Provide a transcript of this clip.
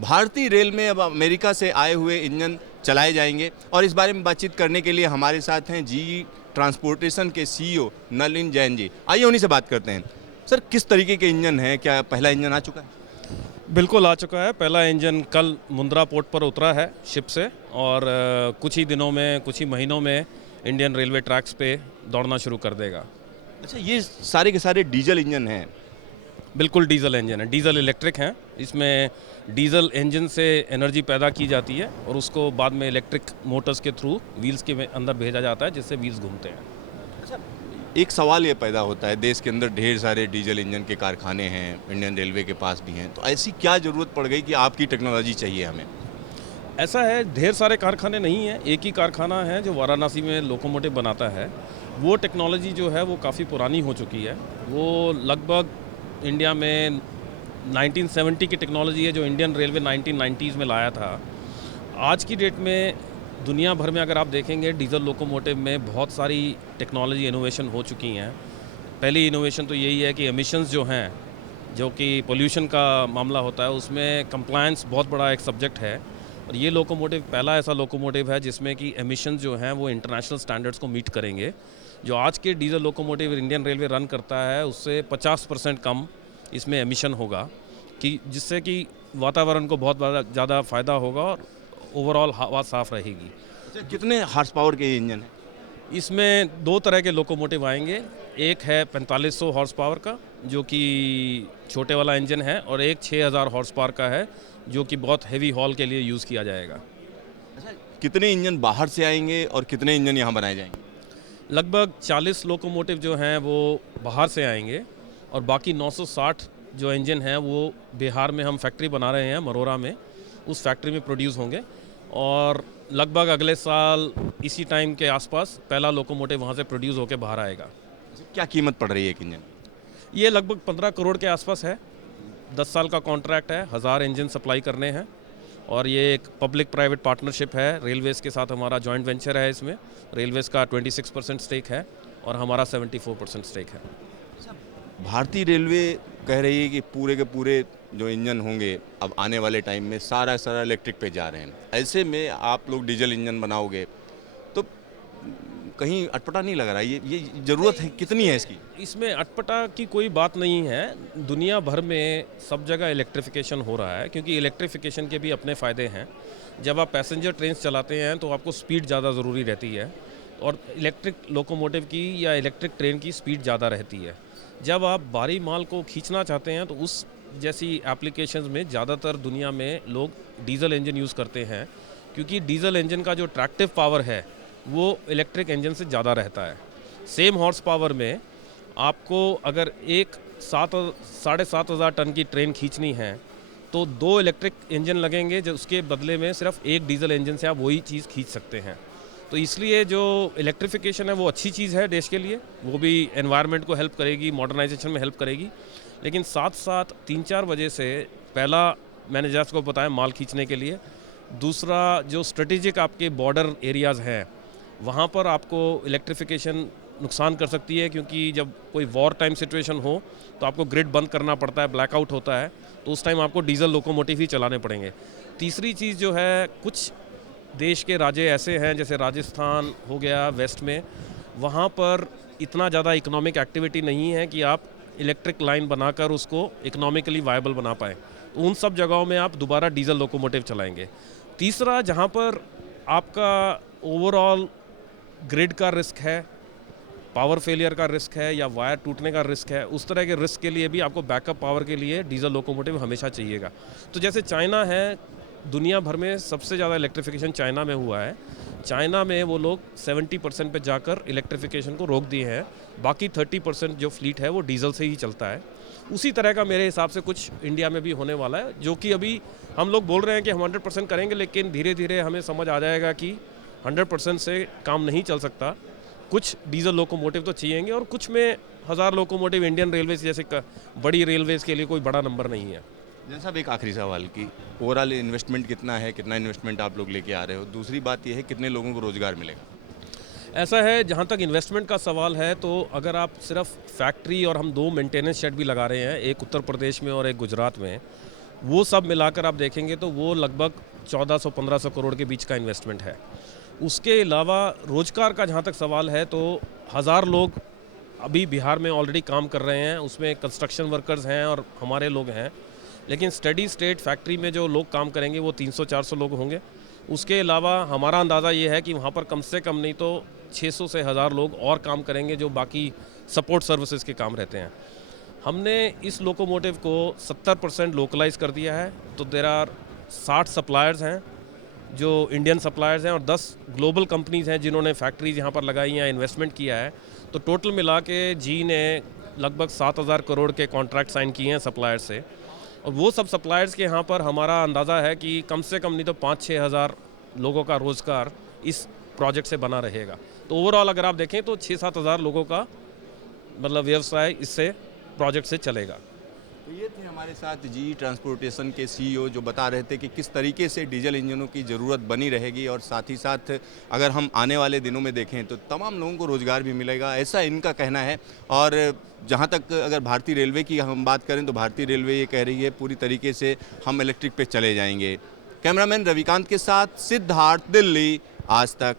भारतीय रेल में अब अमेरिका से आए हुए इंजन चलाए जाएंगे और इस बारे में बातचीत करने के लिए हमारे साथ हैं जी ट्रांसपोर्टेशन के सीईओ नलिन जैन जी। आइए उन्हीं से बात करते हैं। सर, किस तरीके के इंजन है? क्या पहला इंजन आ चुका है? बिल्कुल आ चुका है। पहला इंजन कल मुंद्रा पोर्ट पर उतरा है शिप से और कुछ ही दिनों में, कुछ ही महीनों में इंडियन रेलवे ट्रैक्स पे दौड़ना शुरू कर देगा। अच्छा, ये सारे के सारे डीजल इंजन हैं? बिल्कुल डीजल इंजन है, डीजल इलेक्ट्रिक हैं। इसमें डीजल इंजन से एनर्जी पैदा की जाती है और उसको बाद में इलेक्ट्रिक मोटर्स के थ्रू व्हील्स के अंदर भेजा जाता है, जिससे व्हील्स घूमते हैं। अच्छा, एक सवाल ये पैदा होता है, देश के अंदर ढेर सारे डीजल इंजन के कारखाने हैं, इंडियन रेलवे के पास भी हैं, तो ऐसी क्या ज़रूरत पड़ गई कि आपकी टेक्नोलॉजी चाहिए हमें? ऐसा है, ढेर सारे कारखाने नहीं हैं, एक ही कारखाना है जो वाराणसी में लोकोमोटिव बनाता है। वो टेक्नोलॉजी जो है वो काफ़ी पुरानी हो चुकी है। वो लगभग इंडिया में 1970 की टेक्नोलॉजी है जो इंडियन रेलवे 1990s में लाया था। आज की डेट में दुनिया भर में अगर आप देखेंगे, डीजल लोकोमोटिव में बहुत सारी टेक्नोलॉजी इनोवेशन हो चुकी हैं। पहली इनोवेशन तो यही है कि एमिशंस जो हैं, जो कि पोल्यूशन का मामला होता है, उसमें कंप्लायंस बहुत बड़ा एक सब्जेक्ट है। और ये लोकोमोटिव पहला ऐसा लोकोमोटिव है जिसमें कि एमिशंस जो हैं वो इंटरनेशनल स्टैंडर्ड्स को मीट करेंगे। जो आज के diesel locomotive Indian railway run करता है उससे 50% कम इसमें एमिशन होगा, कि जिससे कि वातावरण को बहुत ज़्यादा फ़ायदा होगा और ओवरऑल हवा साफ़ रहेगी। अच्छा, कितने हार्स पावर के इंजन है? इसमें दो तरह के लोकोमोटिव आएंगे। एक है 4500 हॉर्स पावर का जो कि छोटे वाला इंजन है, और एक 6000 हॉर्स पावर का है जो कि बहुत हेवी हॉल के लिए यूज़ किया जाएगा। अच्छा, कितने इंजन बाहर से आएंगे और कितने इंजन यहाँ बनाए जाएंगे? लगभग 40 लोकोमोटिव जो हैं वो बाहर से आएंगे और बाकी 960 जो इंजन हैं वो बिहार में हम फैक्ट्री बना रहे हैं, मरोरा में, उस फैक्ट्री में प्रोड्यूस होंगे। और लगभग अगले साल इसी टाइम के आसपास पहला लोकोमोटिव वहाँ से प्रोड्यूस होकर बाहर आएगा। क्या कीमत पड़ रही है एक इंजन? ये लगभग 15 करोड़ के आसपास है। 10 साल का कॉन्ट्रैक्ट है, 1000 इंजन सप्लाई करने हैं। और ये एक पब्लिक प्राइवेट पार्टनरशिप है, रेलवेज़ के साथ हमारा जॉइंट वेंचर है। इसमें रेलवेज़ का 26% स्टेक है और हमारा 74% स्टेक है। भारतीय रेलवे कह रही है कि पूरे के पूरे जो इंजन होंगे अब आने वाले टाइम में सारा सारा इलेक्ट्रिक पे जा रहे हैं। ऐसे में आप लोग डीजल इंजन बनाओगे तो कहीं अटपटा नहीं लग रहा? ये ज़रूरत है कितनी है इसकी? इसमें अटपटा की कोई बात नहीं है। दुनिया भर में सब जगह इलेक्ट्रिफिकेशन हो रहा है, क्योंकि इलेक्ट्रिफिकेशन के भी अपने फ़ायदे हैं। जब आप पैसेंजर ट्रेन चलाते हैं तो आपको स्पीड ज़्यादा ज़रूरी रहती है, और इलेक्ट्रिक लोकोमोटिव की या इलेक्ट्रिक ट्रेन की स्पीड ज़्यादा रहती है। जब आप भारी माल को खींचना चाहते हैं तो उस जैसी एप्लीकेशंस में ज़्यादातर दुनिया में लोग डीजल इंजन यूज़ करते हैं, क्योंकि डीजल इंजन का जो ट्रैक्टिव पावर है वो इलेक्ट्रिक इंजन से ज़्यादा रहता है। सेम हॉर्स पावर में आपको अगर एक 7,500 टन की ट्रेन खींचनी है तो 2 इलेक्ट्रिक इंजन लगेंगे, जो उसके बदले में सिर्फ एक डीजल इंजन से आप वही चीज़ खींच सकते हैं। तो इसलिए जो इलेक्ट्रिफिकेशन है वो अच्छी चीज़ है देश के लिए, वो भी एनवायरनमेंट को हेल्प करेगी, मॉडर्नाइजेशन में हेल्प करेगी। लेकिन साथ साथ 3-4 वजह से, पहला मैंने जैसे को बताया माल खींचने के लिए, दूसरा जो स्ट्रेटेजिक आपके बॉर्डर एरियाज़ हैं वहाँ पर आपको इलेक्ट्रिफिकेशन नुकसान कर सकती है, क्योंकि जब कोई वॉर टाइम सिचुएशन हो तो आपको ग्रिड बंद करना पड़ता है, ब्लैकआउट होता है, तो उस टाइम आपको डीजल लोकोमोटिव ही चलाने पड़ेंगे। तीसरी चीज़ जो है, कुछ देश के राज्य ऐसे हैं जैसे राजस्थान हो गया वेस्ट में, वहाँ पर इतना ज़्यादा इकोनॉमिक एक्टिविटी नहीं है कि आप इलेक्ट्रिक लाइन बनाकर उसको इकोनॉमिकली वायबल बना पाएँ। तो उन सब जगहों में आप दोबारा डीजल लोकोमोटिव चलाएंगे। तीसरा, जहाँ पर आपका ओवरऑल ग्रिड का रिस्क है, पावर फेलियर का रिस्क है या वायर टूटने का रिस्क है, उस तरह के रिस्क के लिए भी आपको बैकअप पावर के लिए डीजल लोकोमोटिव हमेशा चाहिएगा। तो जैसे चाइना है, दुनिया भर में सबसे ज़्यादा इलेक्ट्रिफिकेशन चाइना में हुआ है। चाइना में वो लोग 70% पे जाकर इलेक्ट्रिफिकेशन को रोक दिए हैं, बाकी 30% जो फ्लीट है वो डीजल से ही चलता है। उसी तरह का मेरे हिसाब से कुछ इंडिया में भी होने वाला है, जो कि अभी हम लोग बोल रहे हैं कि हम 100% करेंगे, लेकिन धीरे धीरे हमें समझ आ जाएगा कि 100% से काम नहीं चल सकता। कुछ डीजल लोकोमोटिव तो चाहिएंगे और कुछ में 1000 लोकोमोटिव इंडियन रेलवेज जैसे बड़ी रेलवेज के लिए कोई बड़ा नंबर नहीं है। जैन साहब, एक आखिरी सवाल की ओवरऑल इन्वेस्टमेंट कितना है, कितना इन्वेस्टमेंट आप लोग लेके आ रहे हो? दूसरी बात यह है कितने लोगों को रोज़गार मिलेगा? ऐसा है, जहाँ तक इन्वेस्टमेंट का सवाल है तो अगर आप सिर्फ फैक्ट्री, और हम 2 मेंटेनेंस शेड भी लगा रहे हैं, एक उत्तर प्रदेश में और एक गुजरात में, वो सब मिलाकर आप देखेंगे तो वो लगभग 1400-1500 करोड़ के बीच का इन्वेस्टमेंट है। उसके अलावा रोजगार का जहाँ तक सवाल है तो 1000 लोग अभी बिहार में ऑलरेडी काम कर रहे हैं, उसमें कंस्ट्रक्शन वर्कर्स हैं और हमारे लोग हैं। लेकिन स्टडी स्टेट फैक्ट्री में जो लोग काम करेंगे वो 300-400 लोग होंगे। उसके अलावा हमारा अंदाज़ा ये है कि वहाँ पर कम से कम नहीं तो 600 से 1000 लोग और काम करेंगे जो बाकी सपोर्ट सर्विसेज के काम रहते हैं। हमने इस लोकोमोटिव को 70% लोकलाइज कर दिया है। तो देर आर 60 सप्लायर्स हैं जो इंडियन सप्लायर्स हैं और 10 ग्लोबल कंपनीज़ हैं जिन्होंने फैक्ट्रीज यहाँ पर लगाई हैं, इन्वेस्टमेंट किया है। तो टोटल मिला के जी ने लगभग 7000 करोड़ के कॉन्ट्रैक्ट साइन किए हैं सप्लायर्स से। और वो सब सप्लायर्स के यहाँ पर हमारा अंदाज़ा है कि कम से कम नहीं तो 5-6 हज़ार लोगों का रोज़गार इस प्रोजेक्ट से बना रहेगा। तो ओवरऑल अगर आप देखें तो 6-7 हज़ार लोगों का मतलब व्यवसाय इससे प्रोजेक्ट से चलेगा। तो ये थे हमारे साथ जी ट्रांसपोर्टेशन के सीईओ जो बता रहे थे कि किस तरीके से डीजल इंजनों की ज़रूरत बनी रहेगी और साथ ही साथ अगर हम आने वाले दिनों में देखें तो तमाम लोगों को रोज़गार भी मिलेगा, ऐसा इनका कहना है। और जहाँ तक अगर भारतीय रेलवे की हम बात करें तो भारतीय रेलवे ये कह रही है पूरी तरीके से हम इलेक्ट्रिक पे चले जाएंगे। कैमरामैन रविकांत के साथ सिद्धार्थ, दिल्ली, आज तक।